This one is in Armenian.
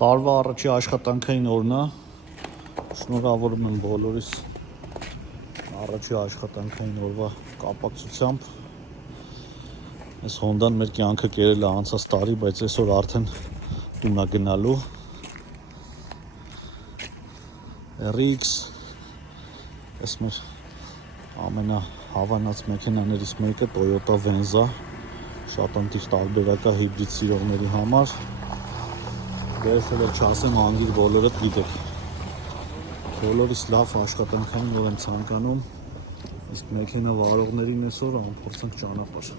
Տարվա առաջի աշխատանքային օրն է։ Շնորհավորում եմ բոլորիս առաջի աշխատանքային օրվա կապակցությամբ։ Այս Հոնդան մեր կյանքը կերել է անցած տարի, բայց այսօր արդեն տուն է գնալու։ RX այս մեր ամենահավանած մեքենաներից մեկը Toyota Venza, շատ ընտիր տարբերակ է հիբրիդ սիրողների համար։ Դες էլ չասեմ անգիր բոլորդ գիտեք։ Բոլորիս լավ աշխատանքային օր եմ ցանկանում, իսկ մեքենա վարողներին այսօր ամփոփենք ճանապարհ։